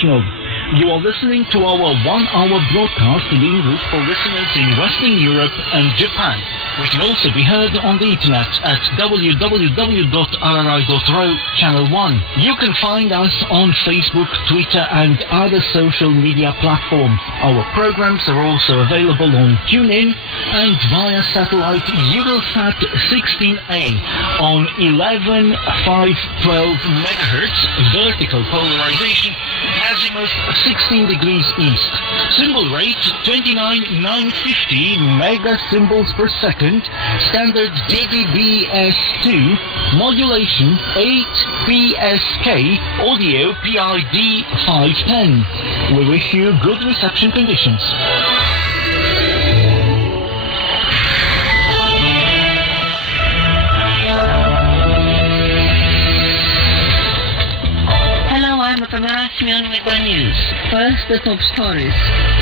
Official. You are listening to our one-hour broadcast in English for listeners in Western Europe and Japan. We can also be heard on the internet at www.rri.ro Channel 1. You can find us on Facebook, Twitter and other social media platforms. Our programs are also available on TuneIn and via satellite Eurosat 16A on 11,512 MHz vertical polarization, azimuth 16 degrees east. Symbol rate 29,950 megasymbols per second. Standard DVB-S2. Modulation 8 PSK. Audio PID 510. We wish you good reception conditions. With the news. First, the top stories.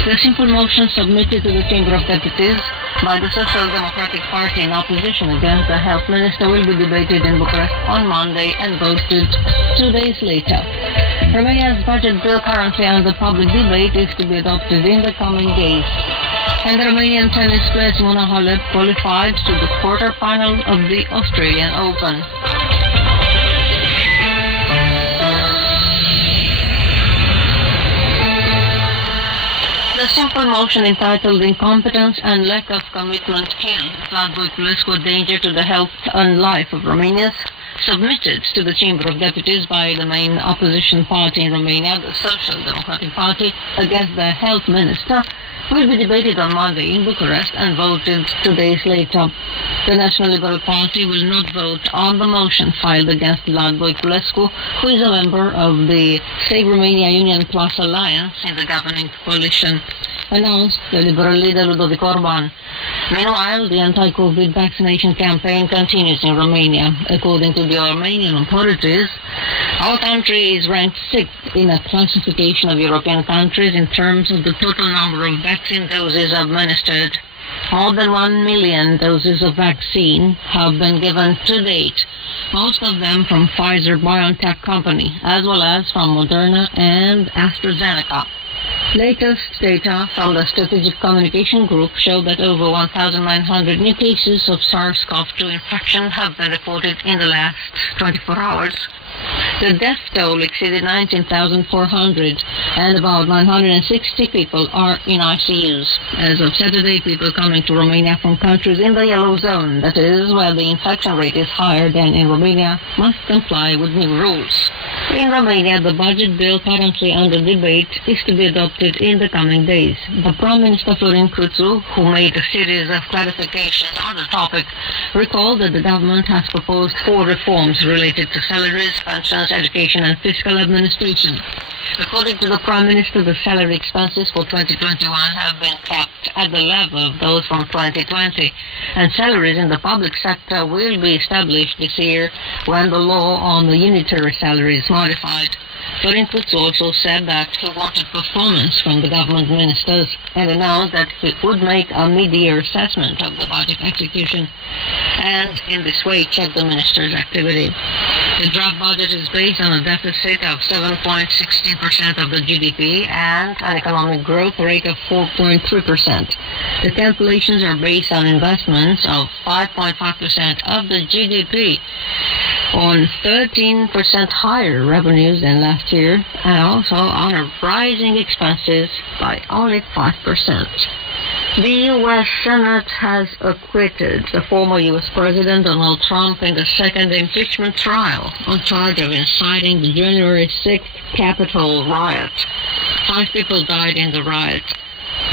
The simple motion submitted to the Chamber of Deputies by the Social Democratic Party in opposition against the Health Minister will be debated in Bucharest on Monday and voted 2 days later. Romania's budget bill currently under public debate is to be adopted in the coming days. And the Romanian tennis player Simona Halep qualified to the quarter-final of the Australian Open. The simple motion entitled Incompetence and Lack of Commitment Kill Vlad Voiculescu, Danger to the Health and Life of Romanians, submitted to the Chamber of Deputies by the main opposition party in Romania, the Social Democratic Party, against the Health Minister, will be debated on Monday in Bucharest and voted 2 days later. The National Liberal Party will not vote on the motion filed against Vlad Voiculescu, who is a member of the Save Romania Union Plus Alliance in the governing coalition, announced the Liberal leader Ludovic Orban. Meanwhile, the anti-COVID vaccination campaign continues in Romania. According to the Romanian authorities, our country is ranked 6th in a classification of European countries in terms of the total number of vaccine doses administered. More than 1 million doses of vaccine have been given to date, most of them from Pfizer-BioNTech company, as well as from Moderna and AstraZeneca. Latest data from the Strategic Communication Group show that over 1,900 new cases of SARS-CoV-2 infection have been reported in the last 24 hours. The death toll exceeded 19,400 and about 960 people are in ICUs. As of Saturday, people coming to Romania from countries in the yellow zone, that is, where the infection rate is higher than in Romania, must comply with new rules. In Romania, the budget bill currently under debate is to be adopted in the coming days. The Prime Minister Florin Cruțu, who made a series of clarifications on the topic, recalled that the government has proposed 4 reforms related to salaries, pensions, education and fiscal administration. According to the Prime Minister, the salary expenses for 2021 have been kept at the level of those from 2020, and salaries in the public sector will be established this year when the law on the unitary salary is modified. Florin Cruțu also said that he wanted performance from the government ministers and announced that he would make a mid-year assessment of the budget execution and in this way check the minister's activity. The draft budget is based on a deficit of 7.16% of the GDP and an economic growth rate of 4.3%. The calculations are based on investments of 5.5% of the GDP, on 13% higher revenues than last year, and also on a rising expenses by only 5%. The U.S. Senate has acquitted the former U.S. President Donald Trump in the second impeachment trial on charge of inciting the January 6th Capitol riot. 5 people died in the riot.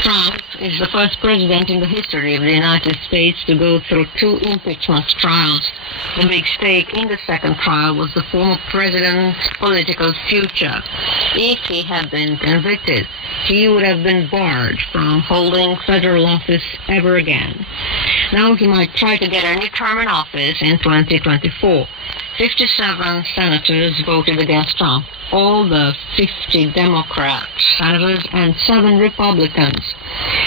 Trump is the first president in the history of the United States to go through 2 impeachment trials. The big stake in the second trial was the former president's political future. If he had been convicted, he would have been barred from holding federal office ever again. Now he might try to get a new term in office in 2024. 57 senators voted against Trump. All the 50 Democrat senators and 7 Republicans.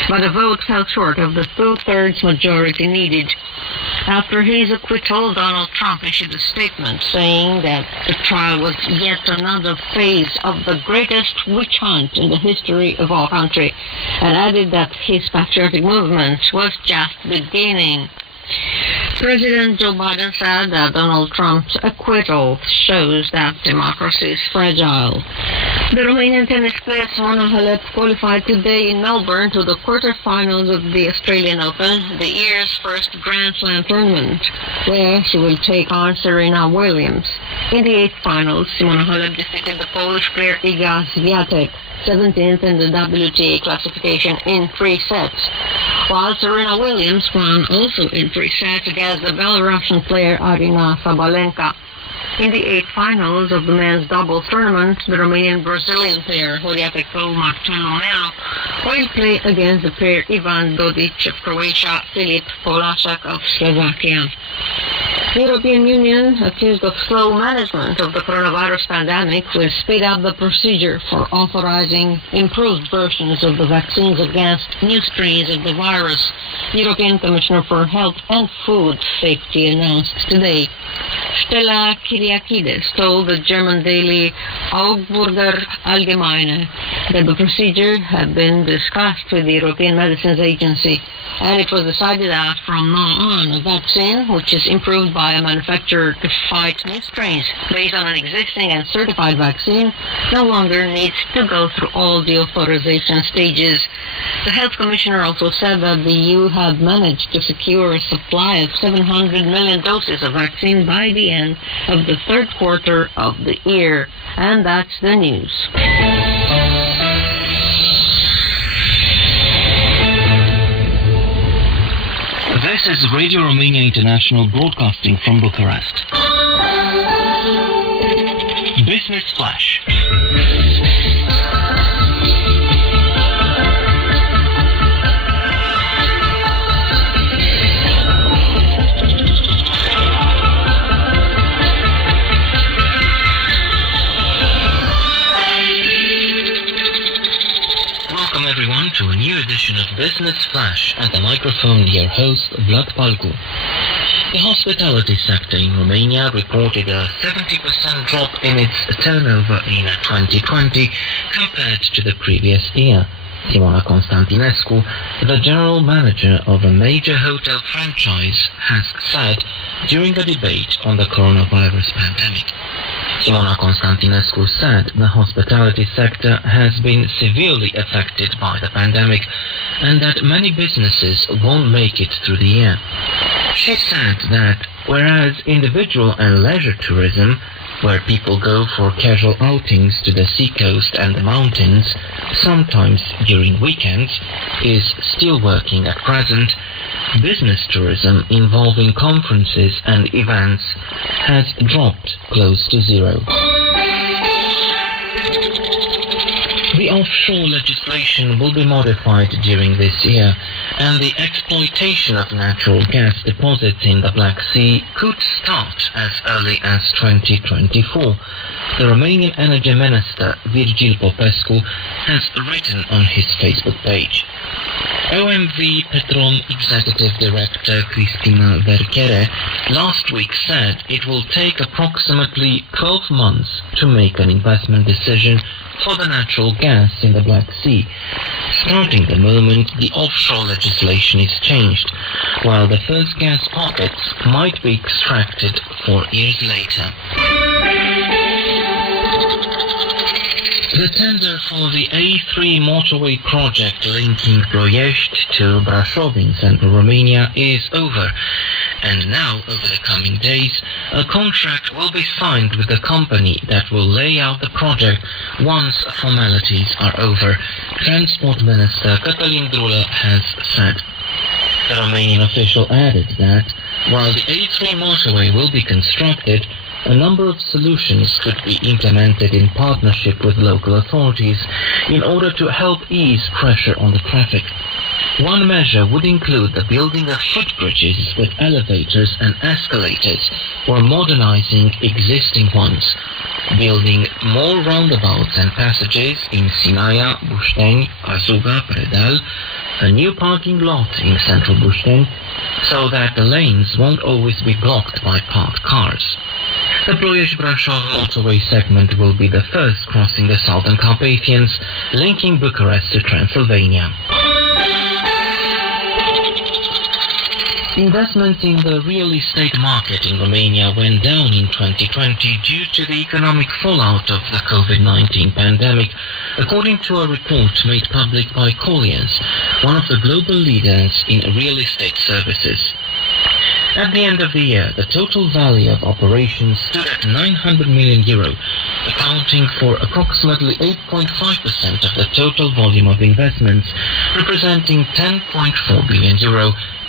But the vote fell short of the 2/3 majority needed. After his acquittal, Donald Trump issued a statement saying that the trial was yet another phase of the greatest witch hunt in the history of our country, and added that his patriotic movement was just beginning. President Joe Biden said that Donald Trump's acquittal shows that democracy is fragile. The Romanian tennis player Simona Halep qualified today in Melbourne to the quarterfinals of the Australian Open, the year's first Grand Slam tournament, where she will take on Serena Williams. In the eighth finals, Simona Halep defeated the Polish player Iga Swiatek, 17th in the WTA classification, in 3 sets, while Serena Williams won also in 3 sets against the Belarusian player Arina Sabalenka. In the 8th finals of the men's doubles tournament, the Romanian-Brazilian player Horiateco Marcelo Melo will play against the pair Ivan Dodic of Croatia, Filip Polasek of Slovakia. The European Union, accused of slow management of the coronavirus pandemic, will speed up the procedure for authorizing improved versions of the vaccines against new strains of the virus, the European Commissioner for Health and Food Safety announced today. Stella Kyriakides told the German daily Augsburger Allgemeine that the procedure had been discussed with the European Medicines Agency, and it was decided that from now on a vaccine, which is improved by a manufacturer to fight new strains based on an existing and certified vaccine, no longer needs to go through all the authorization stages. The Health Commissioner also said that the EU had managed to secure a supply of 700 million doses of vaccine by the end of the third quarter of the year. And that's the news. This is Radio Romania International broadcasting from Bucharest. Business Flash. Welcome everyone to a new edition of Business Flash. At the microphone, your host Vlad Palcu. The hospitality sector in Romania reported a 70% drop in its turnover in 2020 compared to the previous year. Simona Constantinescu, the general manager of a major hotel franchise, has said during a debate on the coronavirus pandemic. Simona Constantinescu said the hospitality sector has been severely affected by the pandemic and that many businesses won't make it through the year. She said that whereas individual and leisure tourism, where people go for casual outings to the seacoast and the mountains, sometimes during weekends, is still working at present, business tourism involving conferences and events has dropped close to zero. The offshore legislation will be modified during this year, and the exploitation of natural gas deposits in the Black Sea could start as early as 2024. The Romanian Energy Minister, Virgil Popescu, has written on his Facebook page. OMV Petrom Executive Director Cristina Verchere last week said it will take approximately 12 months to make an investment decision for the natural gas in the Black Sea, starting the moment the offshore legislation is changed, while the first gas pockets might be extracted 4 years later. The tender for the A3 motorway project linking Ploiești to Brașov in central Romania is over, and now, over the coming days, a contract will be signed with the company that will lay out the project once formalities are over, Transport Minister Cătălin Drulă has said. The Romanian official added that, while the A3 motorway will be constructed, a number of solutions could be implemented in partnership with local authorities in order to help ease pressure on the traffic. One measure would include the building of footbridges with elevators and escalators, or modernizing existing ones, building more roundabouts and passages in Sinaia, Bușteni, Azuga, Predeal, a new parking lot in central Bushten, so that the lanes won't always be blocked by parked cars. The Ploiești-Brașov motorway segment will be the first crossing the Southern Carpathians, linking Bucharest to Transylvania. Investment in the real estate market in Romania went down in 2020 due to the economic fallout of the COVID-19 pandemic, according to a report made public by Colliers, one of the global leaders in real estate services. At the end of the year, the total value of operations stood at €900 million, accounting for approximately 8.5% of the total volume of investments, representing €10.4 billion,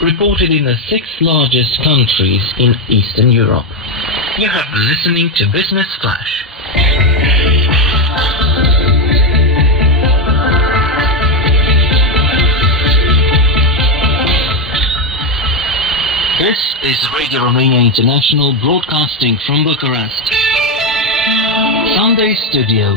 reported in the sixth largest countries in Eastern Europe. You have been listening to Business Flash. This is Radio Romania International, broadcasting from Bucharest. Sunday Studio.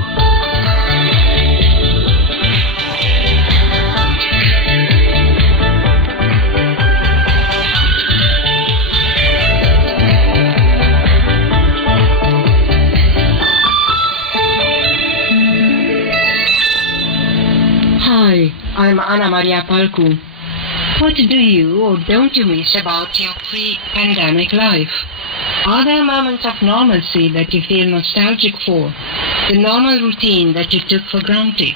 Hi, I'm Anna Maria Palcu. What do you or don't you miss about your pre-pandemic life? Are there moments of normalcy that you feel nostalgic for? The normal routine that you took for granted?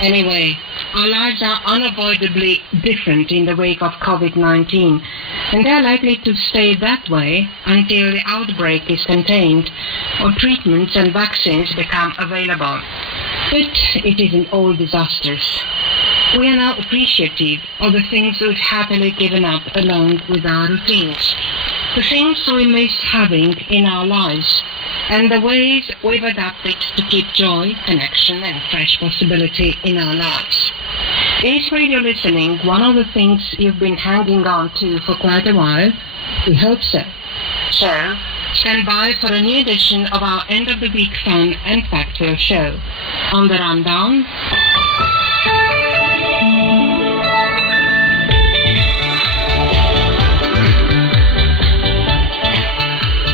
Anyway, our lives are unavoidably different in the wake of COVID-19, and they're likely to stay that way until the outbreak is contained or treatments and vaccines become available. But it isn't all disastrous. We are now appreciative of the things we've happily given up along with our routines, the things we miss having in our lives, and the ways we've adapted to keep joy, connection, and fresh possibility in our lives. Is radio listening one of the things you've been hanging on to for quite a while? We hope so. So, stand by for a new edition of our end of the week fun and factual show. On the rundown,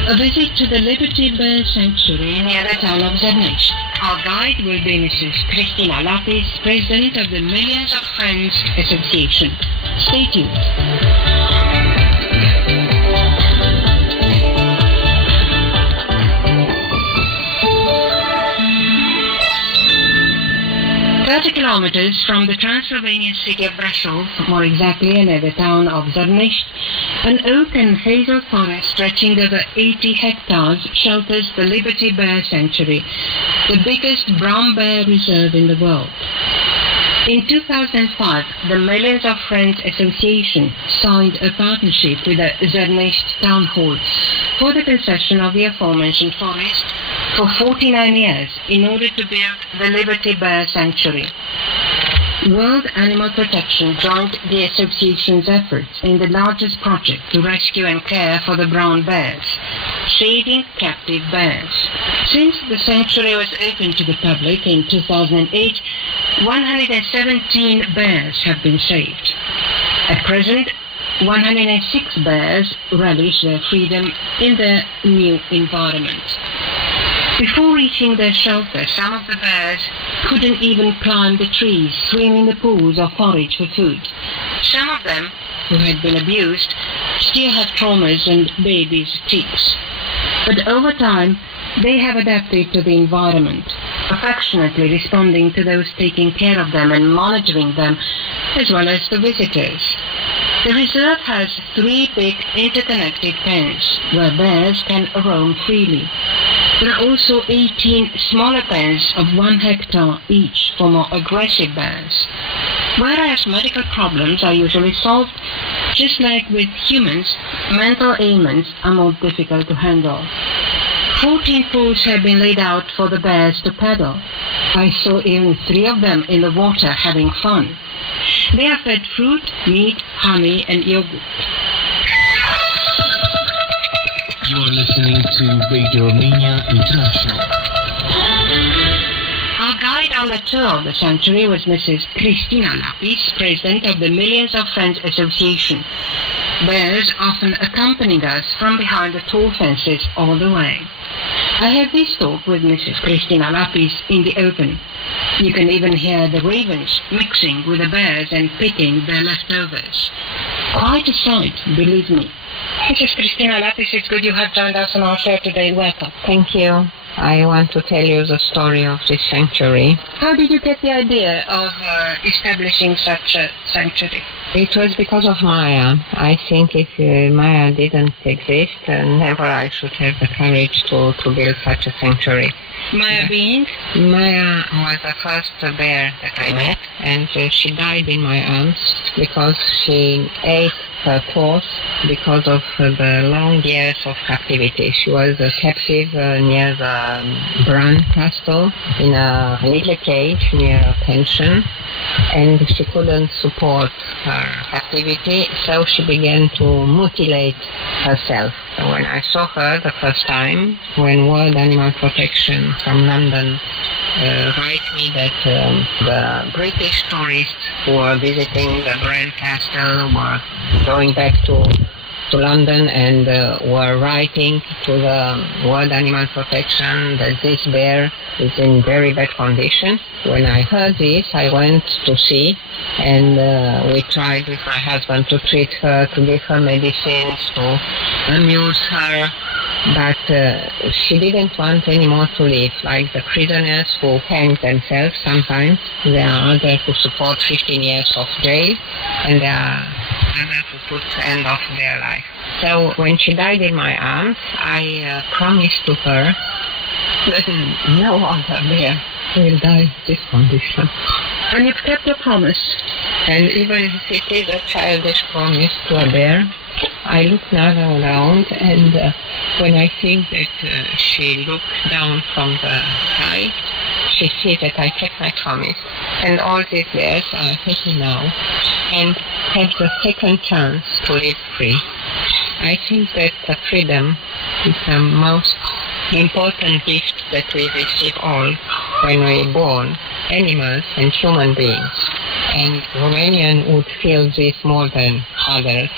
a visit to the Liberty Bear Sanctuary near the town of Zărnești. Our guide will be Mrs. Cristina Lapis, President of the Millions of Friends Association. Stay tuned. Kilometers from the Transylvanian city of Brașov, more exactly near the town of Zărnești, an oak and hazel forest stretching over 80 hectares shelters the Liberty Bear Sanctuary, the biggest brown bear reserve in the world. In 2005, the Millions of Friends Association signed a partnership with the Zărnești Town Hall for the concession of the aforementioned forest for 49 years in order to build the Liberty Bear Sanctuary. World Animal Protection joined the association's efforts in the largest project to rescue and care for the brown bears, saving captive bears. Since the sanctuary was opened to the public in 2008, 117 bears have been saved. At present, 106 bears relish their freedom in their new environment. Before reaching their shelter, some of the bears couldn't even climb the trees, swim in the pools, or forage for food. Some of them, who had been abused, still had traumas and babies' tics. But over time, they have adapted to the environment, affectionately responding to those taking care of them and monitoring them, as well as the visitors. The reserve has 3 big interconnected pens where bears can roam freely. There are also 18 smaller pens of 1 hectare each for more aggressive bears. Whereas medical problems are usually solved, just like with humans, mental ailments are more difficult to handle. 14 pools have been laid out for the bears to paddle. I saw even 3 of them in the water having fun. They are fed fruit, meat, honey, and yogurt. You are listening to Radio Romania International. Our guide on the tour of the sanctuary was Mrs. Cristina Lapis, president of the Millions of Friends Association. Bears often accompanied us from behind the tall fences all the way. I had this talk with Mrs. Cristina Lapis in the open. You can even hear the ravens mixing with the bears and picking their leftovers. Quite a sight, believe me. Mrs. Cristina Lapis, it's good you have joined us on our show today. Welcome. Thank you. I want to tell you the story of this sanctuary. How did you get the idea of establishing such a sanctuary? It was because of Maya. I think if Maya didn't exist, never I should have the courage to build such a sanctuary. Maya being? Maya was the first bear that I met, and she died in my arms because she ate her claws because of the long years of captivity. She was captive near the Bran Castle in a little cage near a pension, and she couldn't support her captivity, so she began to mutilate herself. So when I saw her the first time, when World Animal Protection from London write me that the British tourists who were visiting the Bran Castle were going back to London and were writing to the World Animal Protection that this bear is in very bad condition. When I heard this, I went to see, and we tried with my husband to treat her, to give her medicines, to amuse her, but she didn't want anymore to live, like the prisoners who hang themselves sometimes. There are others who support 15 years of jail, and there are others who put the end of their life. So when she died in my arms, I promised to her that no other bear will die in this condition. And you've kept your promise. And even if it is a childish promise to a bear, I look now around, and when I think that she looked down from the sky, she sees that I kept my promise. And all these bears are happy now and have the second chance to live free. I think that the freedom is the most important gift that we receive all when we're born, animals and human beings. And Romanian would feel this more than others,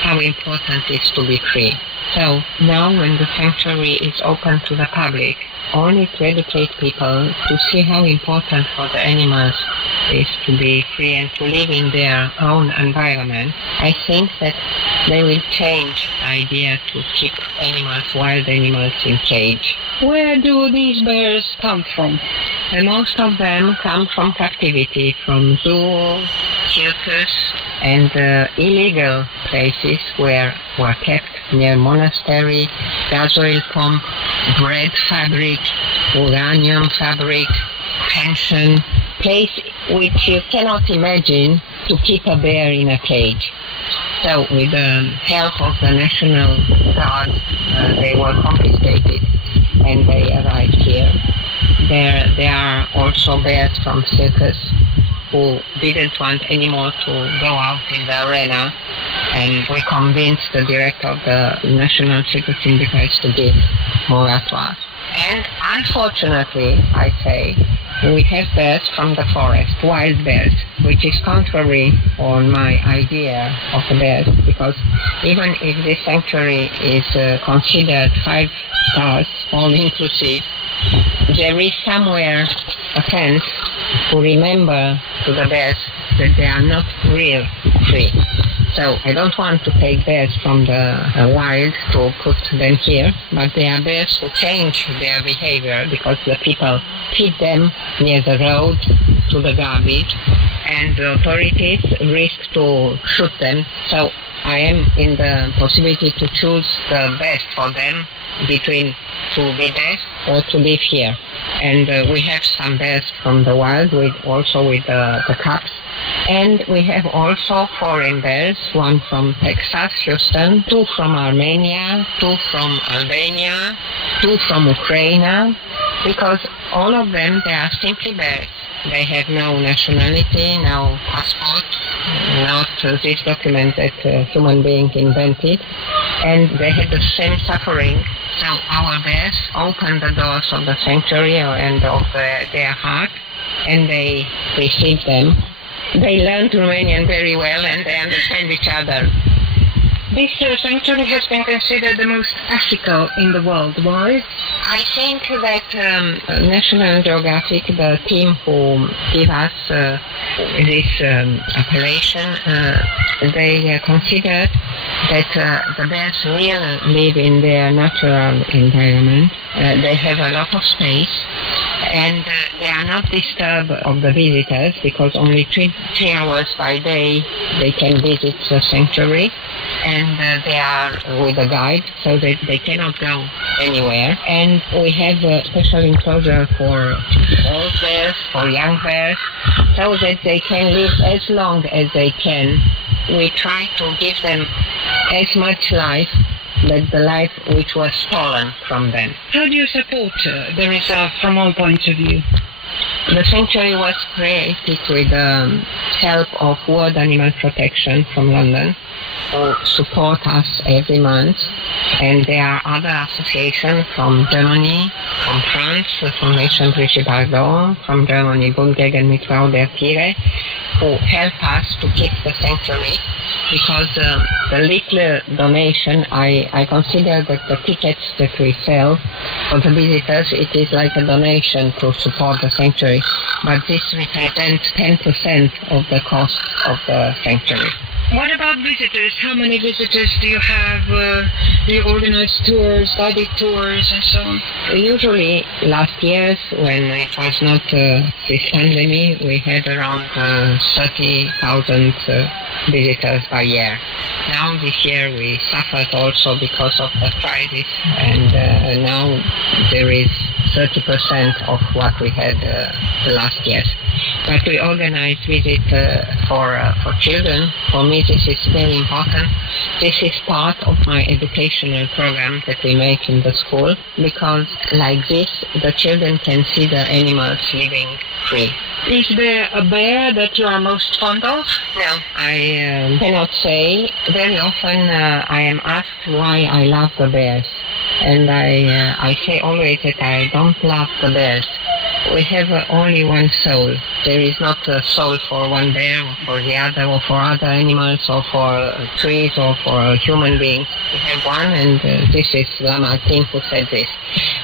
how important it is to be free. So now when the sanctuary is open to the public, only to educate people to see how important for the animals is to be free and to live in their own environment, I think that they will change the idea to keep animals, wild animals, in cage. Where do these bears come from? And most of them come from captivity, from zoo, circus, and illegal places where were kept near monastery, gas oil pump, bread fabric, uranium fabric, pension, place which you cannot imagine to keep a bear in a cage. So with the help of the National Guard, they were confiscated and they arrived here. There are also bears from circus who didn't want anymore to go out in the arena, and we convinced the director of the National Circus Syndicate to give moratoire. And unfortunately, I say, we have bears from the forest, wild bears, which is contrary on my idea of the bears, because even if this sanctuary is considered 5 stars, all inclusive, there is somewhere a fence to remember to the bears that they are not real free. So I don't want to take bears from the wild to put them here, but they are bears who change their behavior because the people feed them near the road to the garbage, and the authorities risk to shoot them. So I am in the possibility to choose the best for them between to be dead or to live here. And we have some bears from the wild, also with the cubs. And we have also foreign bears, one from Texas, Houston, 2 from Armenia, 2 from Albania, 2 from Ukraine, because all of them, they are simply bears. They have no nationality, no passport, not this document that a human being invented, and they have the same suffering. So our bears open the doors of the sanctuary and of their heart and they receive them. They learn Romanian very well and they understand each other. This sanctuary has been considered the most ethical in the world. Why? I think that National Geographic, the team who gave us this appellation, they considered that the bears will live in their natural environment. They have a lot of space, and they are not disturbed of the visitors because only 3 hours by day they can visit the sanctuary, and they are with a guide, so that they cannot go anywhere. And we have a special enclosure for old bears, for young bears, so that they can live as long as they can. We try to give them as much life, but the life which was stolen from them. How do you support the reserve from all points of view? The sanctuary was created with the help of World Animal Protection from London, who support us every month. And there are other associations from Germany, from France, the Foundation Brigitte Bardot, from Germany, Bundgegen mit Frau der Tiere, who help us to keep the sanctuary, because the little donation, I consider that the tickets that we sell for the visitors, it is like a donation to support the sanctuary, but this represents 10% of the cost of the sanctuary. What about visitors? How many visitors do you have? Do you organize tours, guided tours, and so on? Usually, last years, when it was not this pandemic, we had around 30,000 visitors per year. Now, this year, we suffered also because of the crisis, and now there is 30% of what we had the last years. But we organize visits for children. For me, this is very important. This is part of my educational program that we make in the school, because like this, the children can see the animals living free. Is there a bear that you are most fond of? No, I cannot say. Very often I am asked why I love the bears. And I say always that I don't love the bears. We have only one soul. There is not a soul for one bear or for the other or for other animals or for trees or for human beings. We have one, and this is Lama King who said this.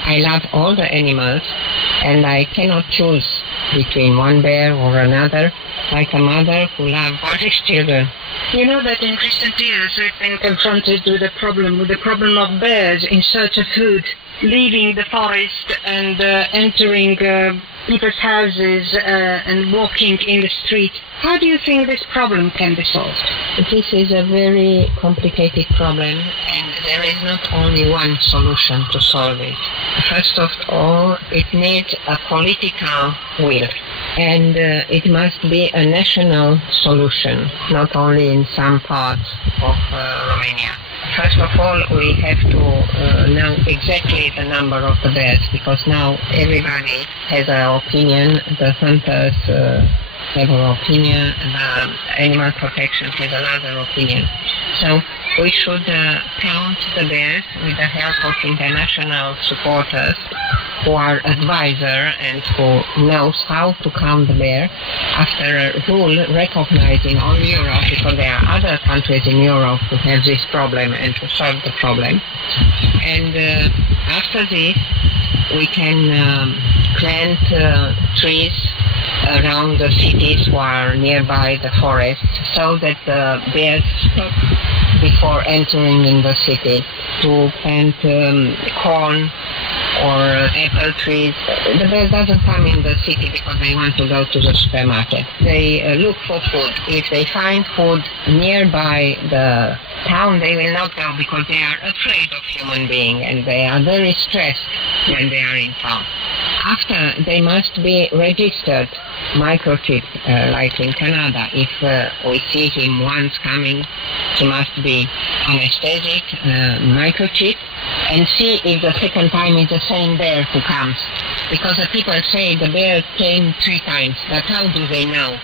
I love all the animals, and I cannot choose between one bear or another, like a mother who loves all his children. You know that in recent years we've been confronted with the problem of bears in search of food, leaving the forest and entering people's houses and walking in the street. How do you think this problem can be solved? This is a very complicated problem, and there is not only one solution to solve it. First of all, it needs a political will, and it must be a national solution, not only in some parts of Romania. First of all, we have to know exactly the number of the bears, because now everybody has an opinion. The hunters have an opinion, the animal protection has another opinion. So we should count the bears with the help of international supporters who are advisor and who knows how to count the bear after a rule recognized in all Europe, because there are other countries in Europe who have this problem and to solve the problem. And after this, we can plant trees around the cities who are nearby the forest, so that the bears stop before entering in the city. To plant corn or apple trees. The bear doesn't come in the city because they want to go to the supermarket. They look for food. If they find food nearby the town, they will not go because they are afraid of human beings, and they are very stressed when they are in town. After, they must be registered, microchipped, like in Canada. If we see him once coming, he must be anesthetic, microchipped, and see if the second time is the same bear who comes. Because the people say the bear came 3 times, but how do they know?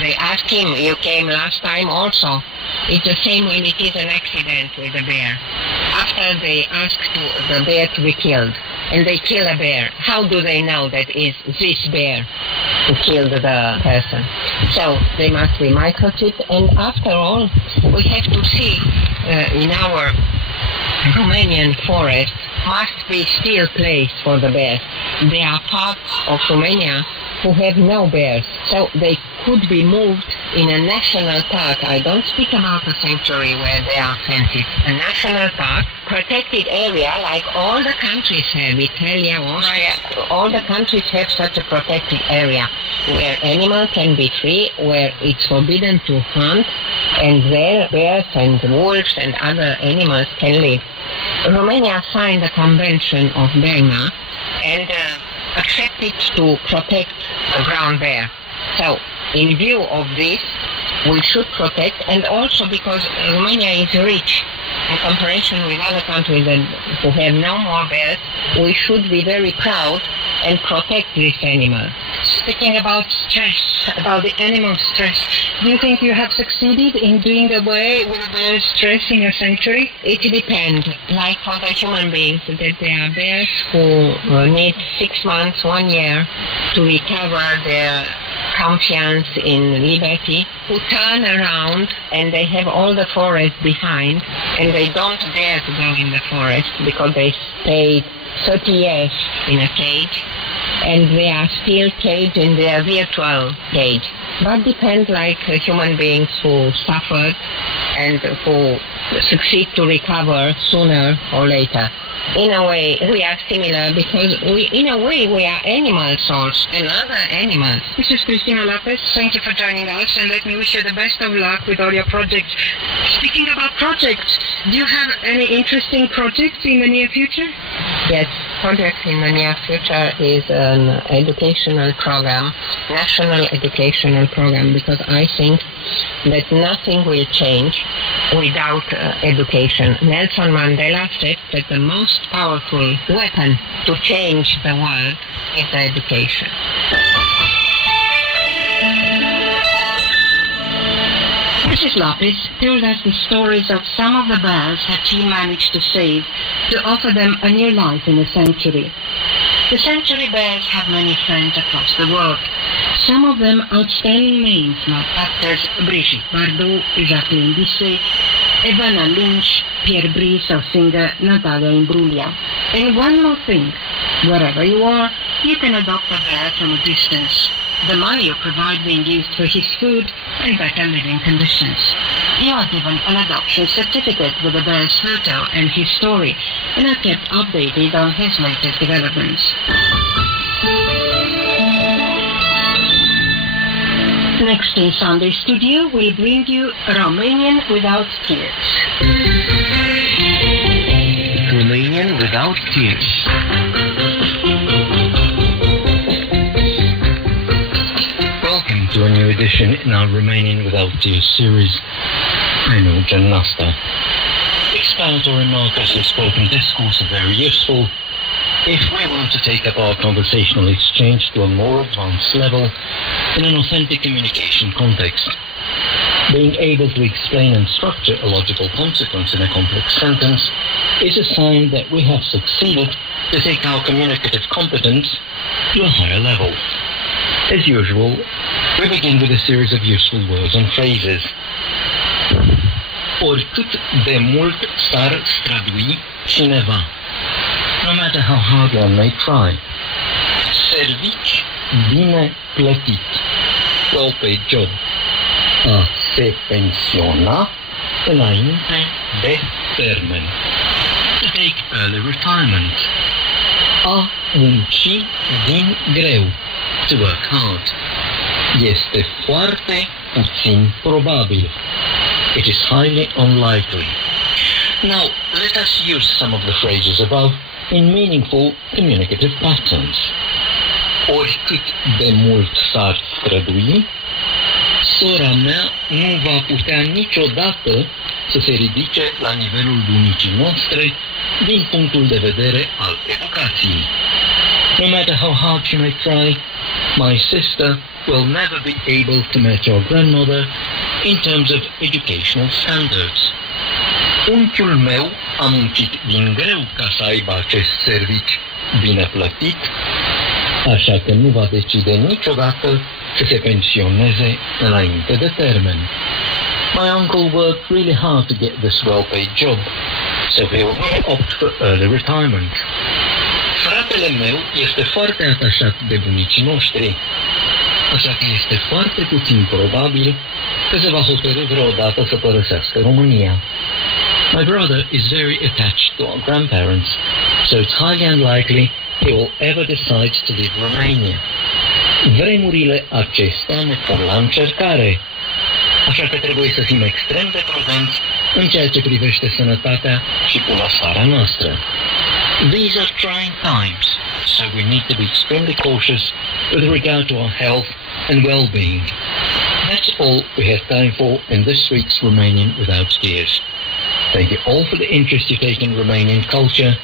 They ask him, you came last time also. It's the same when it is an accident with a bear. After they ask the bear to be killed, and they kill a bear, how do they know that is this bear? who killed the person. So they must be microchipped, and after all, we have to see in our Romanian forest must be still place for the bears. There are parts of Romania who have no bears, so they could be moved in a national park. I don't speak about a sanctuary where there are fences. A national park, protected area like all the countries have, Italy, Austria, all the countries have such a protected area where animals can be free, where it's forbidden to hunt, and where bears and wolves and other animals can live. Romania signed the Convention of Berna and accepted to protect the brown bear. So, in view of this, we should protect, and also because Romania is rich in comparison with other countries who have no more bears, we should be very proud and protect this animal. Speaking about stress, about the animal stress, do you think you have succeeded in doing away with the bear stress in your sanctuary? It depends. Like for the human beings, that there are bears who need 6 months, 1 year to recover their confiance in liberty, who turn around and they have all the forest behind, and they don't dare to go in the forest because they stayed 30 years in a cage, and they are still caged in their virtual cage. But depends like human beings who suffered and who succeed to recover sooner or later. In a way, we are similar because we are animal souls and other animals. This is Cristina Lopez. Thank you for joining us, and let me wish you the best of luck with all your projects. Speaking about projects, do you have any interesting projects in the near future? Yes, project in the near future is an educational program, national educational program, because I think that nothing will change without education. Nelson Mandela said that the most powerful weapon to change the world is education. Mrs. Lopez told us the stories of some of the bears that she managed to save to offer them a new life in a sanctuary. The sanctuary bears have many friends across the world. Some of them outstanding names like actors Brigitte Bardot, Jacqueline Bisset, Ivana Lynch, Pierre Brice, or singer Natalia Imbruglia. And one more thing, wherever you are, you can adopt a bear from a distance. The money you provide being used for his food and better living conditions. You are given an adoption certificate with the bear's photo and his story, and are kept updated on his latest developments. Next in Sunday Studio, we'll bring you Romanian Without Tears. Romanian Without Tears. Welcome to a new edition in our Romanian Without Tears series. I'm Eugen Nasta. Explanatory markers and spoken discourse are very useful if we want to take up our conversational exchange to a more advanced level in an authentic communication context. Being able to explain and structure a logical consequence in a complex sentence is a sign that we have succeeded to take our communicative competence to a higher level. As usual, we begin with a series of useful words and phrases. Oricât de mult s-ar strădui cineva, no matter how hard one may try. Servici bine plătit, well-paid job. A se pensiona înainte de termen, to take early retirement. A munci din greu, to work hard. Este foarte puțin probabil. It is highly unlikely. Now, let us use some of the phrases above in meaningful communicative patterns. Oricât de mult s-ar strădui, sora mea nu va putea niciodată să se ridice la nivelul bunicii noastre din punctul de vedere al educației. No matter how hard she may try, my sister will never be able to match our grandmother in terms of educational standards. Unchiul meu a muncit din greu ca să aibă acest serviciu bine plătit. așa că nu va decide niciodată să se pensioneze înainte de termen. My uncle worked really hard to get this well-paid job, so he'll opt for early retirement. Fratele meu este foarte atașat de bunicii noștri, așa că este foarte puțin probabil că se va hotărî vreodată să părăsească România. My brother is very attached to our grandparents, so it's highly unlikely he will ever decide to leave Romania. Vremurile acestea ne pun la încercare, așa că trebuie să fim extrem de prudenți în ceea ce privește sănătatea și bunăstarea noastră. These are trying times, so we need to be extremely cautious with regard to our health and well-being. That's all we have time for in this week's Romanian Without Tears. Thank you all for the interest you take in Romanian culture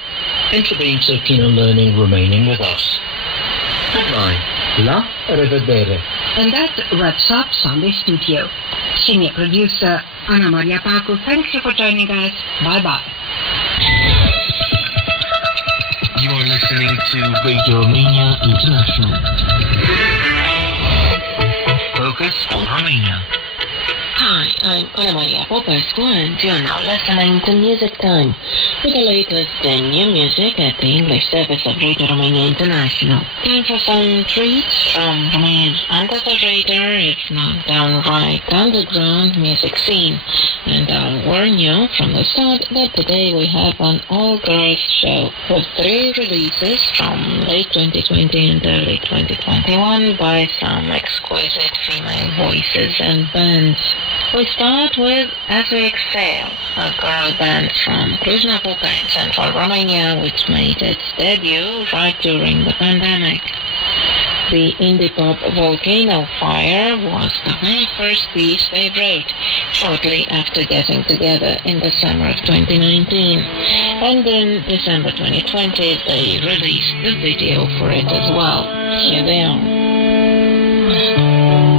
and for being so keen on learning Romanian with us. Goodbye. La revedere. And that wraps up Sunday Studio. Senior producer Anna Maria Pacu, thanks you for joining us. Bye-bye. You are listening to Radio Romania International. Focus on Romania. Hi, I'm Anna Maria Popescu, and you're now listening to Music Time with the latest in new music at the English service of Radio Romania International. Time for some treats from Romania's under the radar, if not downright underground music scene. And I'll warn you from the start that today we have an all-girls show with 3 releases from late 2020 and early 2021 by some exquisite female voices and bands. We start with As We Exhale, a girl band from Cluj-Napoca in central Romania, which made its debut right during the pandemic. The indie pop Volcano Fire was the very first piece they wrote shortly after getting together in the summer of 2019. And in December 2020, they released the video for it as well. Here they are. Fire.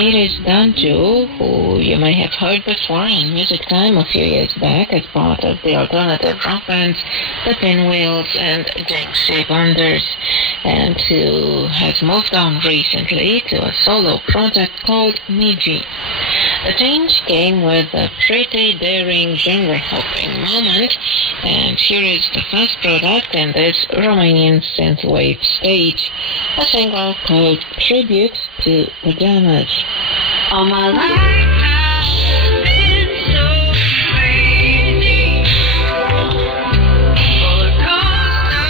It is Danju, who you may have heard before in Music Time a few years back as part of the alternative rock bands, the Pinwheels and Dixie Wonders, and who has moved on recently to a solo project called Miji. The change came with a pretty daring genre-hopping moment, and here is the first product in this Romanian synthwave stage, a single called Tribute to Pajamas. All my life has been so crazy. Roller coaster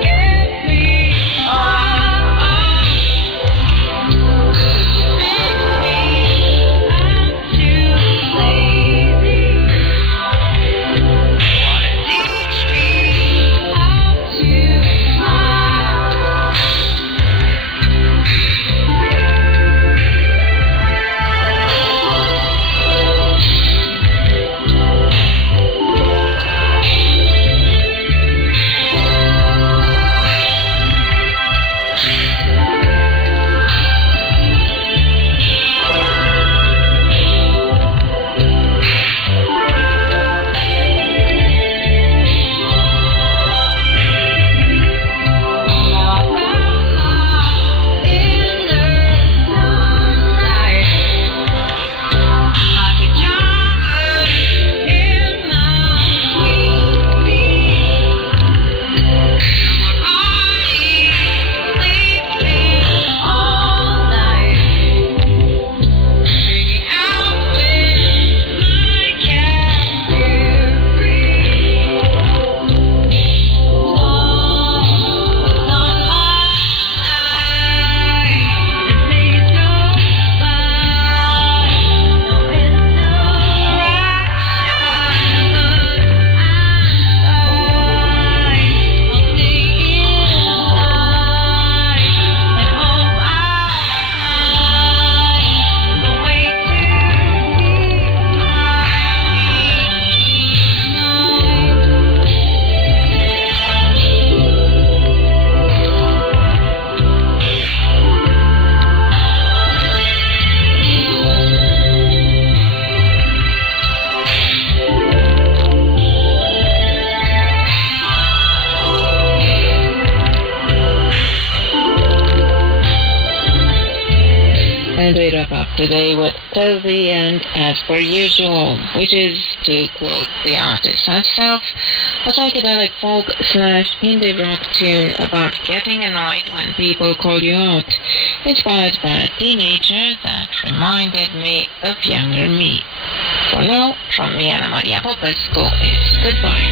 get me off. I'm too lazy. Wanna teach me how to smile. And we wrap up today with Till the End as per usual, which is, to quote the artist herself, a psychedelic folk/indie rock tune about getting annoyed when people call you out, inspired by a teenager that reminded me of younger me. For now, from me, Ana Maria Popescu, it's goodbye.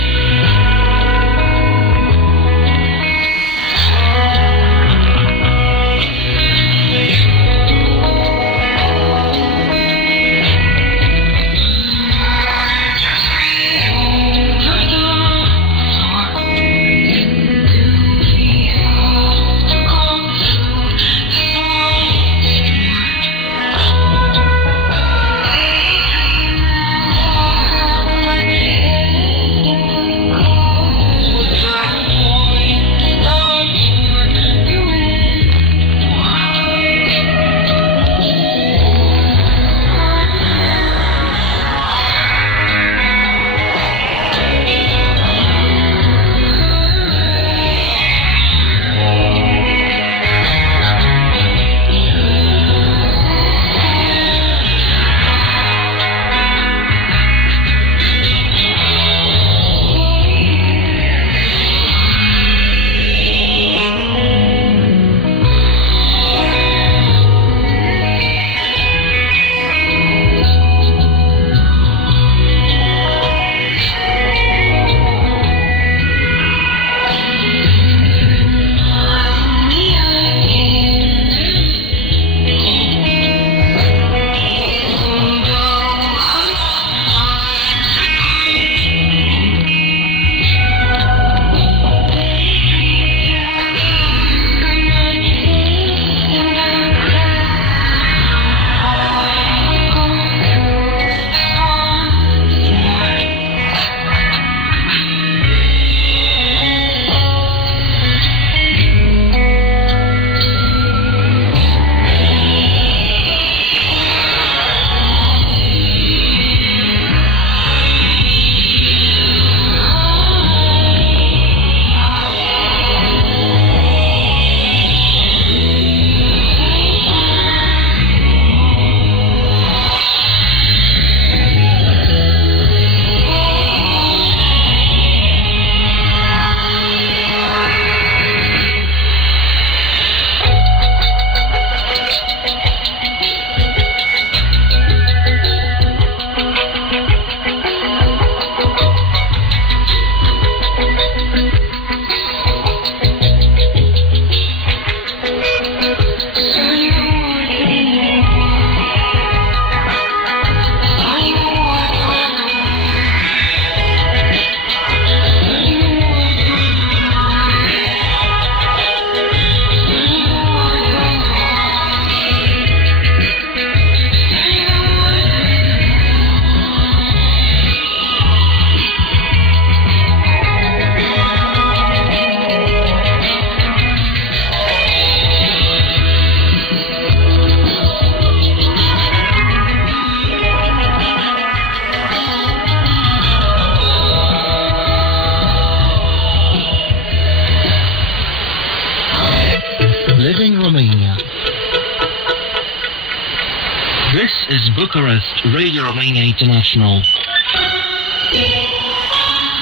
is Bucharest, Radio Romania International.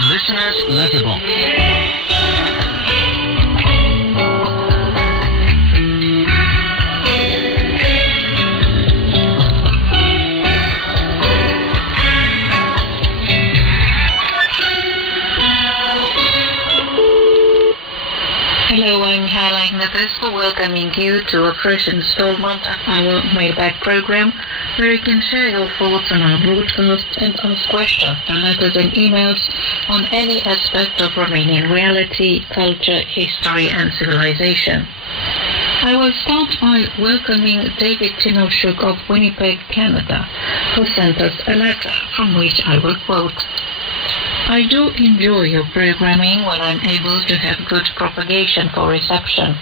Listeners Letterbox. Hello, I'm Mihaela Ignatescu, welcoming you to a fresh installment of our mailbag program, where you can share your thoughts on our broadcast and ask questions to letters and emails on any aspect of Romanian reality, culture, history and civilization. I will start by welcoming David Tinoshuk of Winnipeg, Canada, who sent us a letter from which I will quote. I do enjoy your programming when I'm able to have good propagation for reception.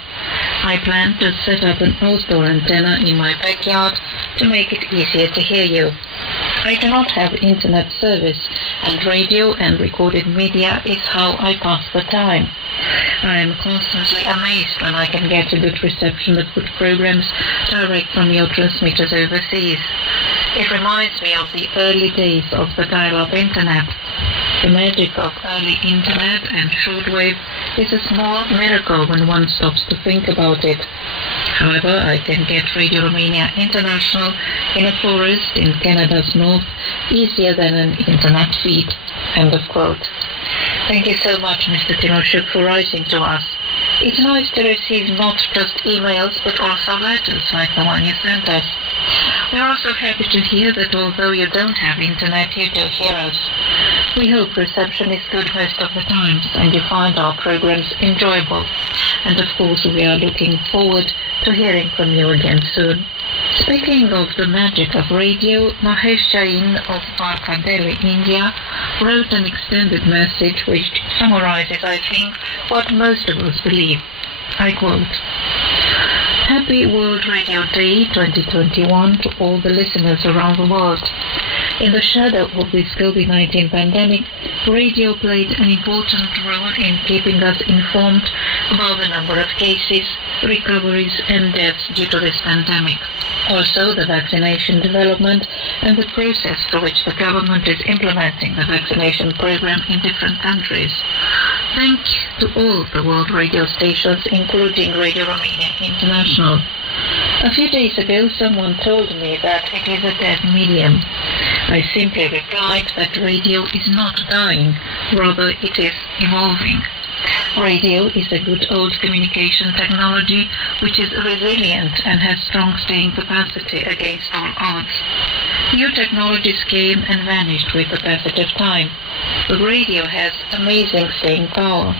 I plan to set up an outdoor antenna in my backyard to make it easier to hear you. I do not have internet service, and radio and recorded media is how I pass the time. I am constantly amazed when I can get a good reception of good programs direct from your transmitters overseas. It reminds me of the early days of the dial-up internet. The magic of early internet and shortwave is a small miracle when one stops to think about it. However, I can get Radio Romania International in a forest in Canada's north easier than an internet feed. End of quote. Thank you so much, Mr. Tinoshuk, for writing to us. It's nice to receive not just emails, but also letters like the one you sent us. We're also happy to hear that although you don't have internet, you do hear us. We hope reception is good most of the times and you find our programs enjoyable. And of course, we are looking forward to hearing from you again soon. Speaking of the magic of radio, Mahesh Jain of Parka, Delhi, India, wrote an extended message which summarizes, I think, what most of us believe. I quote, Happy World Radio Day 2021 to all the listeners around the world. In the shadow of this COVID-19 pandemic, radio played an important role in keeping us informed about the number of cases, recoveries and deaths due to this pandemic. Also, the vaccination development and the process through which the government is implementing the vaccination program in different countries. Thanks to all the world radio stations, including Radio Romania International. A few days ago, someone told me that it is a dead medium. I simply replied that radio is not dying, rather it is evolving. Radio is a good old communication technology which is resilient and has strong staying capacity against all odds. New technologies came and vanished with the passage of time, but radio has amazing staying power.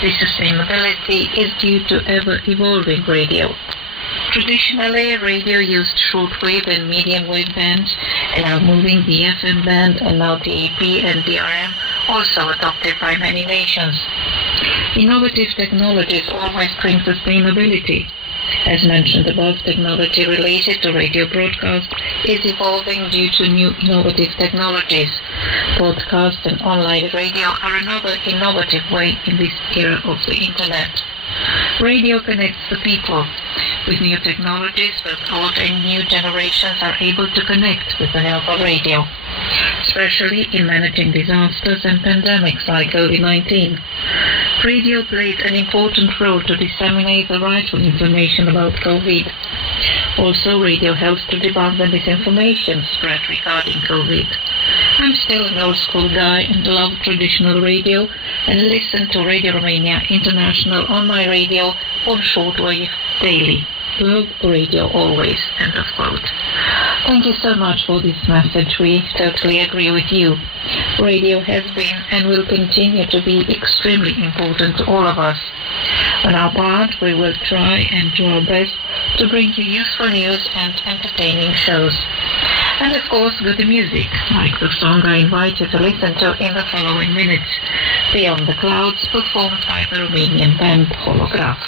This sustainability is due to ever-evolving radio. Traditionally, radio used shortwave and medium wave bands, and now moving the FM band and now DAB and DRM, also adopted by many nations. Innovative technologies always bring sustainability. As mentioned above, technology related to radio broadcast is evolving due to new innovative technologies. Podcast and online radio are another innovative way in this era of the internet. Radio connects the people. With new technologies, both old and new generations are able to connect with the help of radio, especially in managing disasters and pandemics like COVID-19. Radio played an important role to disseminate the rightful information about COVID. Also, radio helps to debunk the misinformation spread regarding COVID. I'm still an old school guy and love traditional radio and listen to Radio Romania International on my radio on shortwave daily. Love radio always. End of quote. Thank you so much for this message. We totally agree with you. Radio has been and will continue to be extremely important to all of us. On our part, we will try and do our best to bring you useful news and entertaining shows. And of course, good music, like the song I invite you to listen to in the following minutes, Beyond the Clouds, performed by the Romanian band Holograph.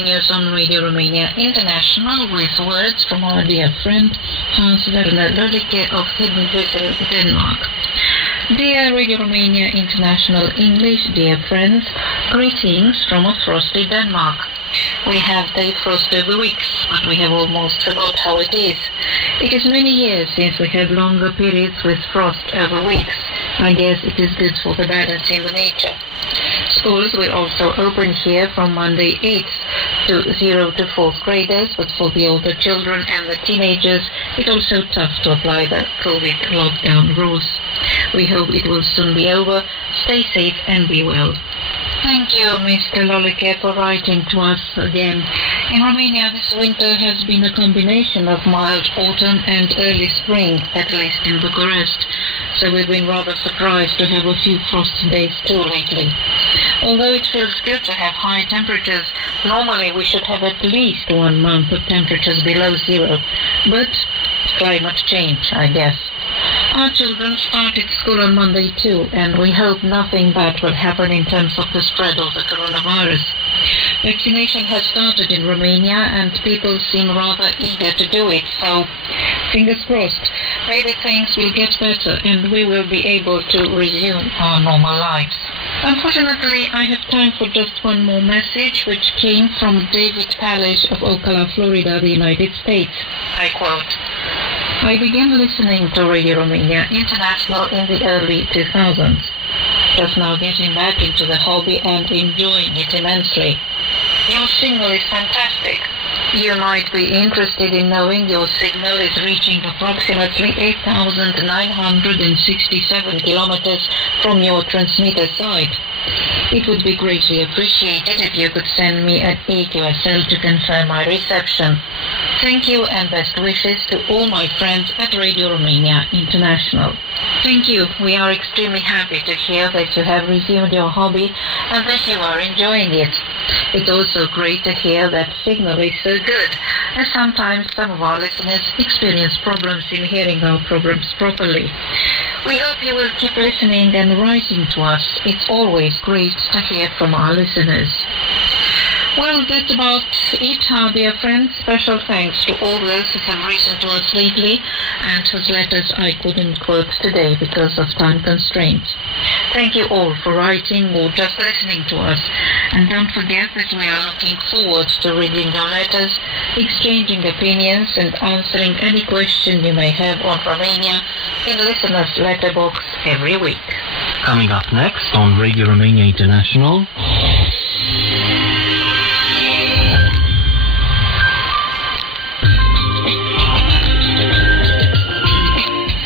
continues on Radio Romania International with words from our dear friend Hans Werner Lulike of Hedensted, Denmark. Dear Radio Romania International English, dear friends, greetings from a frosty Denmark. We have day frost over weeks, but we have almost forgot how it is. It is many years since we had longer periods with frost over weeks. I guess it is good for the balance in the nature. Schools will also open here from Monday 8th to 0 to 4th graders, but for the older children and the teenagers, it's also tough to apply the COVID lockdown rules. We hope it will soon be over. Stay safe and be well. Thank you, Mr. Lolike, for writing to us again. In Romania, this winter has been a combination of mild autumn and early spring, at least in Bucharest. So we've been rather surprised to have a few frosty days too lately. Although it feels good to have high temperatures, normally we should have at least 1 month of temperatures below zero. But climate change, I guess. Our children started school on Monday too, and we hope nothing bad will happen in terms of the spread of the coronavirus. Vaccination has started in Romania and people seem rather eager to do it, so fingers crossed. Maybe things will get better and we will be able to resume our normal lives. Unfortunately, I have time for just one more message, which came from David Palish of Ocala, Florida, the United States. I quote, I began listening to Radio Romania International in the early 2000s. Just now getting back into the hobby and enjoying it immensely. Your signal is fantastic. You might be interested in knowing your signal is reaching approximately 8,967 kilometers from your transmitter site. It would be greatly appreciated if you could send me an EQSL to confirm my reception. Thank you and best wishes to all my friends at Radio Romania International. Thank you. We are extremely happy to hear that you have resumed your hobby and that you are enjoying it. It's also great to hear that signal is so good, as sometimes some of our listeners experience problems in hearing our programs properly. We hope you will keep listening and writing to us. It's always great to hear from our listeners. Well, that's about it, our dear friends. Special thanks to all those who have written to us lately and whose letters I couldn't quote today because of time constraints. Thank you all for writing or just listening to us. And don't forget that we are looking forward to reading your letters, exchanging opinions and answering any question you may have on Romania in listeners' letterbox every week. Coming up next on Radio Romania International,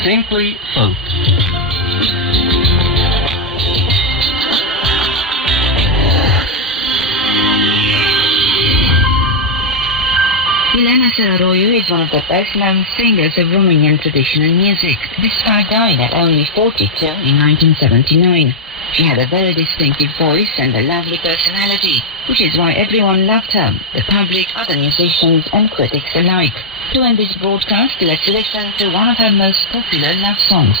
Simply Folk. Elena Sararoiu is one of the best-known singers of Romanian traditional music. This star died at only 42 in 1979. She had a very distinctive voice and a lovely personality, which is why everyone loved her, the public, other musicians and critics alike. To end this broadcast, let's listen to one of her most popular love songs.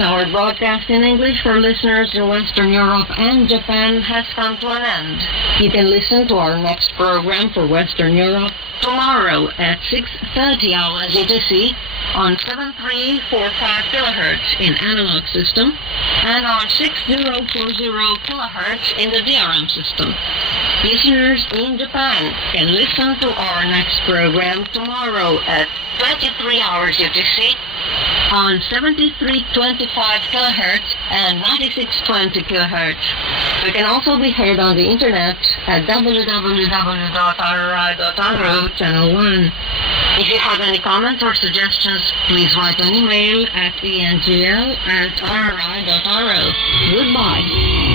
that our broadcast in English for listeners in Western Europe and Japan has come to an end. You can listen to our next program for Western Europe tomorrow at 6:30 hours UTC on 7345 kilohertz in analog system and on 6040 kilohertz in the DRM system. Listeners in Japan can listen to our next program tomorrow at 23 hours UTC on 7325 kilohertz and 9620 kilohertz. We can also be heard on the internet at www.rri.ru channel 1. If you have any comments or suggestions, please write an email at engl@rri.ru. Goodbye.